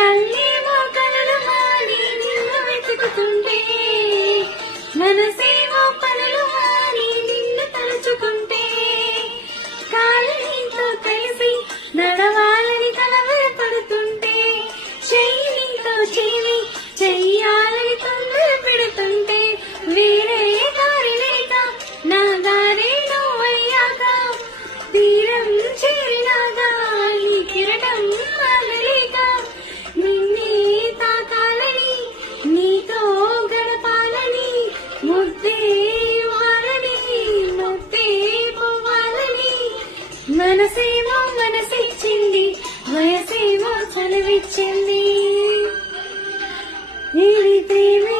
కళ్ళేమో కలలు మాని నిన్ను వెతుకుతుంటే, మనసేమో పనులు మాని నిన్ను తలుచుకుంటే, కాలు నీతో కలిసి నడవాలని కలవరపడుతుంటే, చెయ్యి నీతో చెయ్యి చెయ్యాలని తొందర పెడుతుంటే, వేరే దారి లేక నా దారి నువ్వయ్యాక, తీరం చేరినాగా నీ కిరణం మానలేక, నిన్నే తాకాలని నీతో గడపాలని, ముద్దే వారని ముద్దే పోవాలని, మనసేమో మనసిచ్చింది వయసేమో చలవిచ్చింది, ఇది ప్రేమే